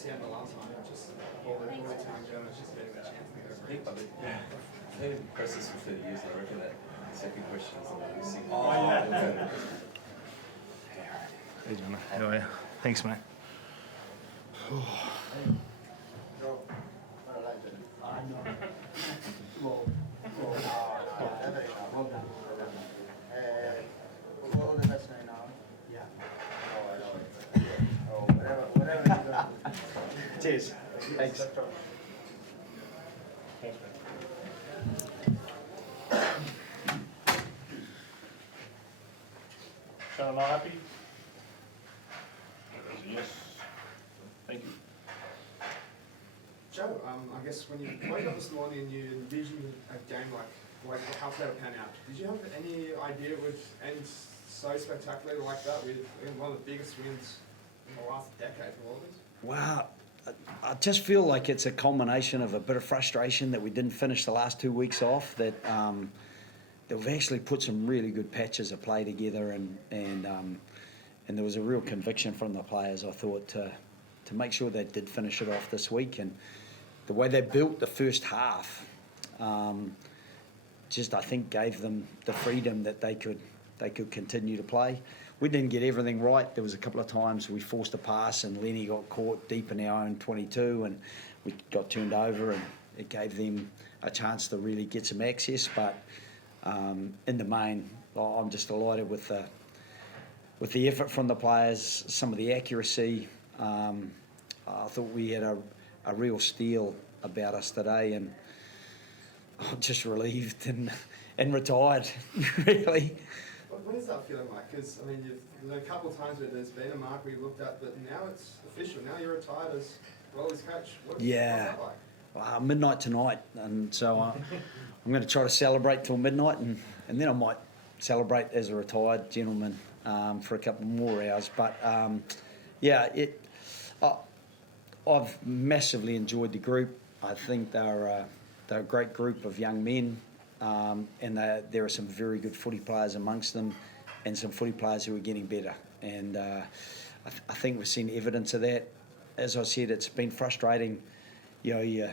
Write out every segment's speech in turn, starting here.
SCM the last time, just all the time Germans just getting a chance to go for it. I've been process for 30 years, and I reckon that second question is the one we see. Oh, yeah. Hey, John. How are you? Thanks, mate. Cheers. Thanks. Sean, all happy? Yes. Thank you. Joe, I guess when you woke up this morning and you envisioned a game like how that would pan out, did you have any idea it would end so spectacularly like that with one of the biggest wins in the last decade for Wallabies? Wow. I just feel like it's a culmination of a bit of frustration that we didn't finish the last 2 weeks off, that we've actually put some really good patches of play together, and there was a real conviction from the players, I thought, to make sure they did finish it off this week. And the way they built the first half just, I think, gave them the freedom that they could continue to play. We didn't get everything right. There was a couple of times we forced a pass and Lenny got caught deep in our own 22 and we got turned over, and it gave them a chance to really get some access. But in the main, I'm just delighted with the effort from the players, some of the accuracy. I thought we had a real steal about us today, and I'm just relieved and retired, really. What is that feeling like? Because, I mean, there's a couple of times where there's been a mark we looked at, but now it's official. Now you're retired as Wallabies coach. What's that like? Midnight tonight, and so I'm going to try to celebrate till midnight, and then I might celebrate as a retired gentleman for a couple more hours. But I've massively enjoyed the group. I think they're a great group of young men, and there are some very good footy players amongst them, and some footy players who are getting better. And I think we've seen evidence of that. As I said, it's been frustrating. You know, you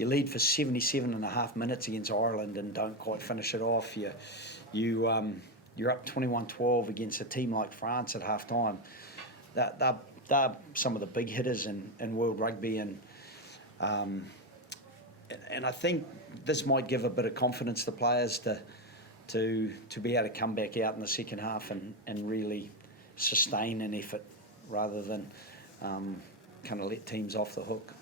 lead for 77 and a half minutes against Ireland and don't quite finish it off. You're up 21-12 against a team like France at half time. They're some of the big hitters in World Rugby, and I think this might give a bit of confidence to players to be able to come back out in the second half and really sustain an effort rather than kind of let teams off the hook.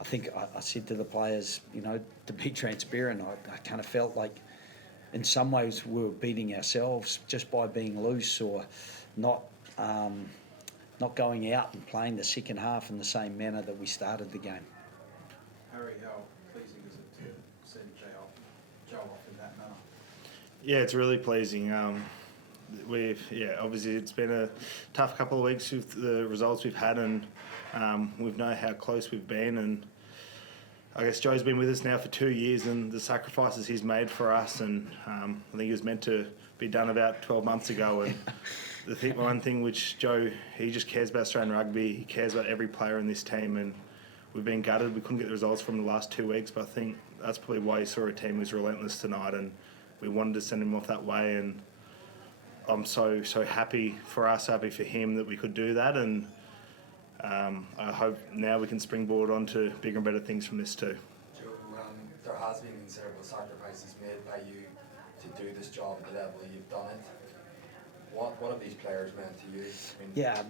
I think I said to the players, to be transparent, I kind of felt like in some ways we were beating ourselves just by being loose or not going out and playing the second half in the same manner that we started the game. Harry, how pleasing is it to see Joe off in that manner? Yeah, it's really pleasing. Obviously it's been a tough couple of weeks with the results we've had, and we know how close we've been, and I guess Joe's been with us now for 2 years, and the sacrifices he's made for us, and I think he was meant to be done about 12 months ago. And one thing which Joe, he just cares about Australian rugby, he cares about every player in this team, and we've been gutted. We couldn't get the results from the last 2 weeks, but I think that's probably why you saw a team who was relentless tonight, and we wanted to send him off that way. And I'm so happy for us, happy for him that we could do that, and I hope now we can springboard onto bigger and better things from this too. Joe, there has been considerable sacrifices made by you to do this job at the level you've done it. What have these players meant to you? Yeah,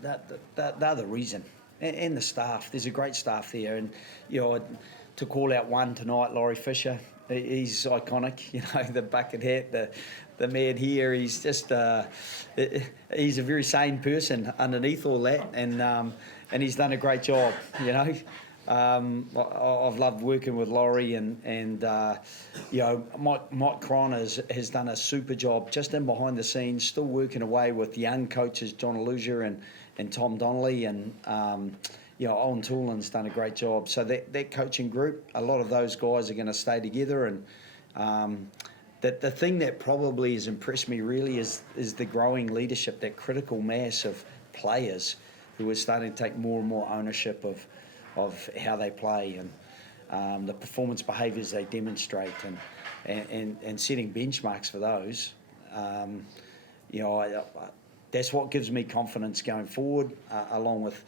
they're the reason. And the staff, there's a great staff there, and to call out one tonight, Laurie Fisher, he's iconic. The bucket hat, the mad hair. He's just he's a very sane person underneath all that, and he's done a great job. I've loved working with Laurie, and Mike Cron has done a super job just in behind the scenes, still working away with young coaches, John Aluja and Tom Donnelly, and Owen Toolan's done a great job. So that coaching group, a lot of those guys are going to stay together, and the thing that probably has impressed me really is the growing leadership, that critical mass of players who are starting to take more and more ownership of how they play and the performance behaviours they demonstrate and setting benchmarks for those. That's what gives me confidence going forward, along with,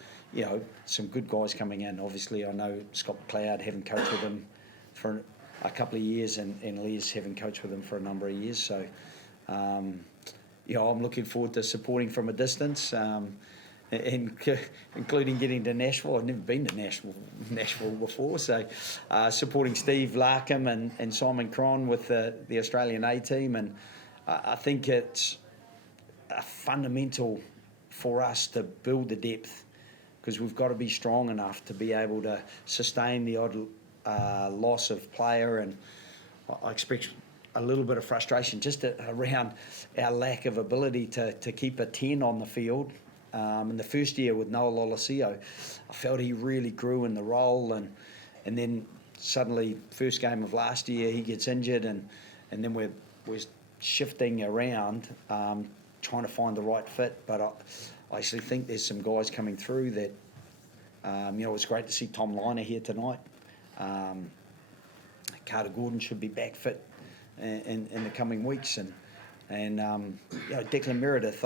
some good guys coming in. Obviously, I know Scott McLeod, having coached with him for a couple of years, and Les, having coached with him for a number of years. So, I'm looking forward to supporting from a distance, including getting to Nashville. I've never been to Nashville before, so supporting Steve Larkham and Simon Cron with the Australian A team, and I think it's fundamental for us to build the depth, because we've got to be strong enough to be able to sustain the odd loss of player, and I expect a little bit of frustration just around our lack of ability to keep a 10 on the field. In the first year with Noah Lolosio, I felt he really grew in the role, and then suddenly first game of last year he gets injured, and then we're shifting around, trying to find the right fit. But I actually think there's some guys coming through that, it was great to see Tom Liner here tonight. Carter Gordon should be back fit in the coming weeks, and Declan Meredith,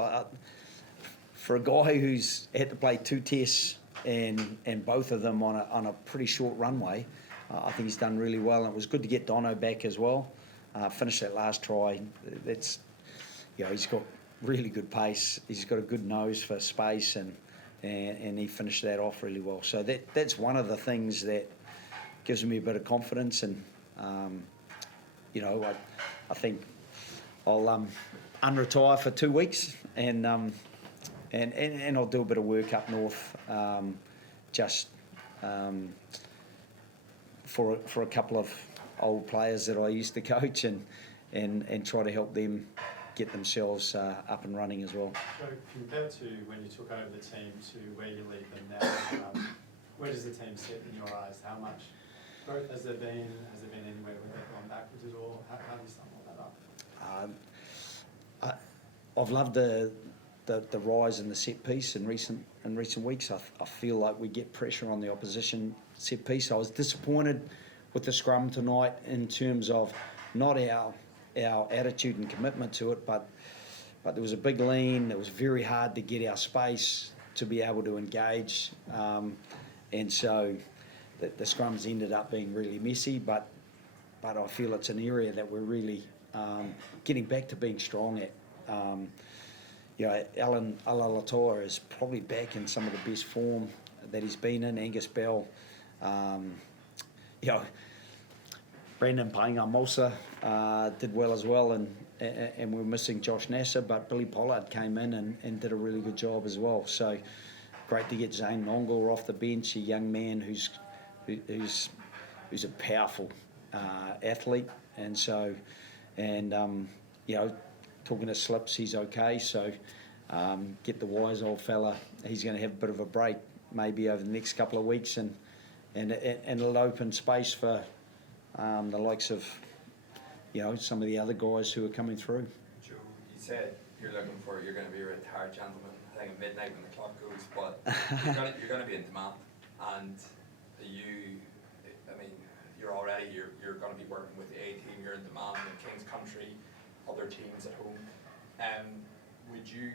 for a guy who's had to play 2 tests and both of them on a pretty short runway, I think he's done really well. And it was good to get Dono back as well. Finished that last try. He's got really good pace. He's got a good nose for space, and he finished that off really well. So that's one of the things that gives me a bit of confidence. And I think I'll unretire for 2 weeks, and I'll do a bit of work up north, for a couple of old players that I used to coach, and try to help them get themselves up and running as well. So compared to when you took over the team to where you lead them now, where does the team sit in your eyes? How much growth has there been? Has there been anywhere where they've gone backwards at all? How do you sum all that up? I've loved the rise in the set piece in recent weeks. I feel like we get pressure on the opposition set piece. I was disappointed with the scrum tonight in terms of not our attitude and commitment to it, but there was a big lean. It was very hard to get our space to be able to engage, and so the scrums ended up being really messy. But I feel it's an area that we're really getting back to being strong at. Alan Alalatua is probably back in some of the best form that he's been in. Angus Bell, Brandon Painga Mosa did well as well, and we're missing Josh Nasser, but Billy Pollard came in and did a really good job as well. So great to get Zane Nongor off the bench, a young man who's a powerful athlete, talking to Slips, he's okay. So get the wise old fella. He's going to have a bit of a break maybe over the next couple of weeks, and it'll open space for the likes of some of the other guys who are coming through. Joe, you said you're going to be a retired gentleman, I think at midnight when the clock goes, but you're going to be in demand, and you're going to be working with the A team, you're in demand in King's Country, other teams at home. Would you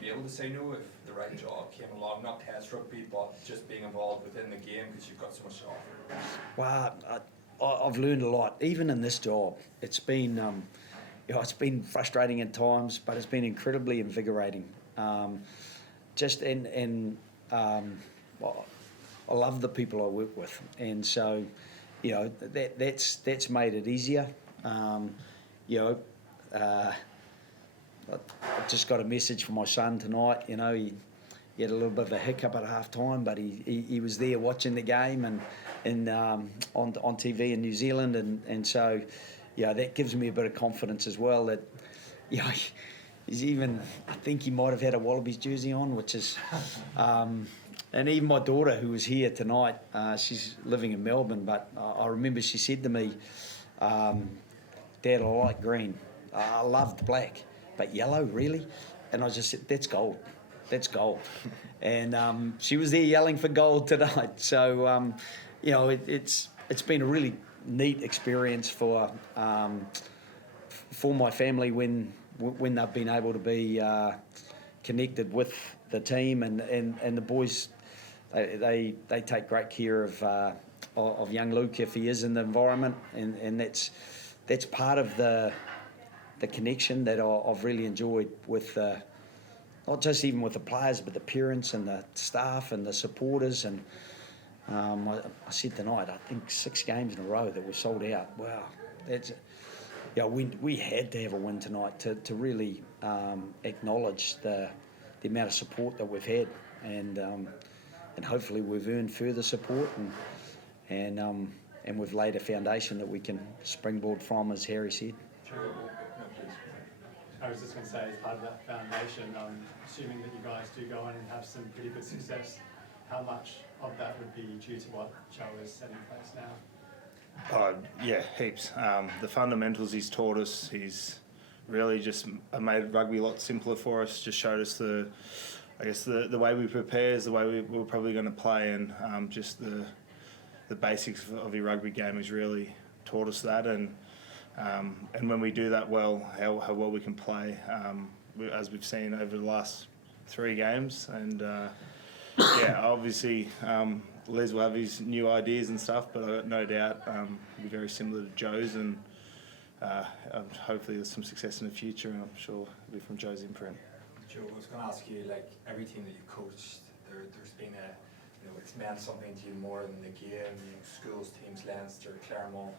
be able to say no if the right job came along, not test rugby, but just being involved within the game because you've got so much to offer? Well, I've learned a lot, even in this job. It's been, it's been frustrating at times, but it's been incredibly invigorating. I love the people I work with, and so, that's made it easier. I just got a message from my son tonight. He had a little bit of a hiccup at half time, but he was there watching the game and on TV in New Zealand, and so that gives me a bit of confidence as well that he's even, I think he might have had a Wallabies jersey on, which is and even my daughter, who was here tonight, she's living in Melbourne, but I remember she said to me, Dad, I like green. I loved black, but yellow, really? And I just said, that's gold. that's gold. And she was there yelling for gold tonight. So, you know, it's been a really neat experience for my family when they've been able to be connected with the team, and the boys, they take great care of young Luke if he is in the environment, and that's part of the connection that I've really enjoyed with not just even with the players, but the parents and the staff and the supporters. And I said tonight, I think 6 games in a row that we've sold out. Wow, that's, yeah, we had to have a win tonight to really acknowledge the amount of support that we've had, and hopefully we've earned further support, and we've laid a foundation that we can springboard from, as Harry said. I was just going to say, as part of that foundation, assuming that you guys do go on and have some pretty good success, how much of that would be due to what Joe has set in place now? Oh, yeah, heaps. The fundamentals he's taught us, he's really just made rugby a lot simpler for us, just showed us the way we prepare is the way we're probably going to play, and just the basics of your rugby game has really taught us that, and when we do that well, how well we can play, as we've seen over the last 3 games, and yeah, obviously Les will have his new ideas and stuff, but I've got no doubt it'll be very similar to Joe's, and hopefully there's some success in the future, and I'm sure it'll be from Joe's imprint. Joe, I was going to ask you, like, every team that you've coached, there's been it's meant something to you more than the game, schools, teams, Leinster, Claremont,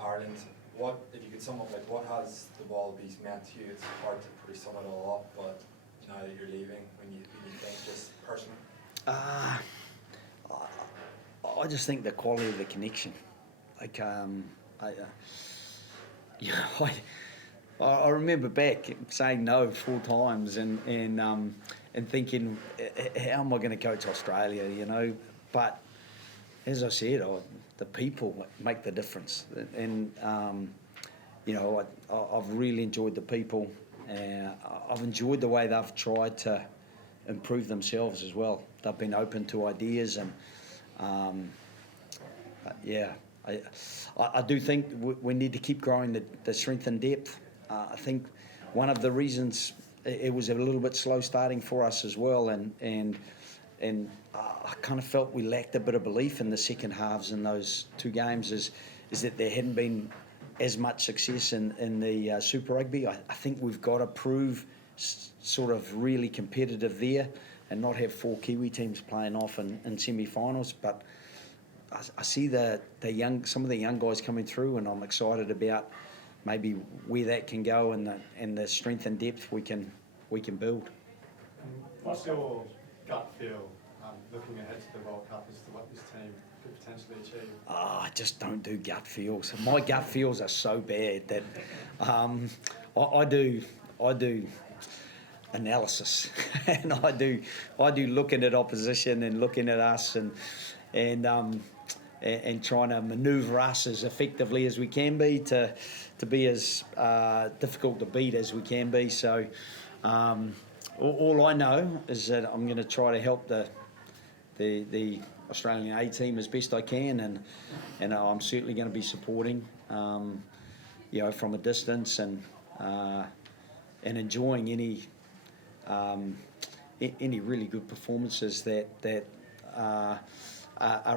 Ireland. What, if you could sum up, like, what has the Wallabies meant to you? It's hard to probably sum it all up, but now that you're leaving, when you think just personally? I just think the quality of the connection. Like, I remember back saying no 4 times and thinking, how am I going to coach Australia, you know? But as I said, the people make the difference. And, you know, I've really enjoyed the people. I've enjoyed the way they've tried to improve themselves as well. They've been open to ideas, and yeah, I do think we need to keep growing the strength and depth. I think one of the reasons it was a little bit slow starting for us as well, and I kind of felt we lacked a bit of belief in the second halves in those 2 games is that there hadn't been as much success in the Super Rugby. I think we've got to prove sort of really competitive there and not have 4 Kiwi teams playing off in semi-finals. But I see some of the young guys coming through, and I'm excited about maybe where that can go and the strength and depth we can build. What's your gut feel looking ahead to the World Cup as to what this team could potentially achieve? I just don't do gut feels. My gut feels are so bad that I do analysis, and I do looking at opposition and looking at us and trying to manoeuvre us as effectively as we can be to be as difficult to beat as we can be. So all I know is that I'm going to try to help the Australian A team as best I can, and I'm certainly going to be supporting, you know, from a distance, and enjoying any really good performances that are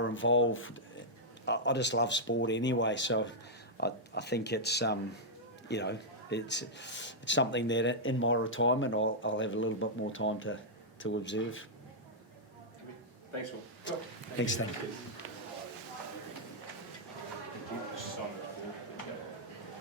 involved. I just love sport anyway, so I think it's you know, it's something that in my retirement I'll have a little bit more time to observe. Thanks, Will. Thanks, Steve.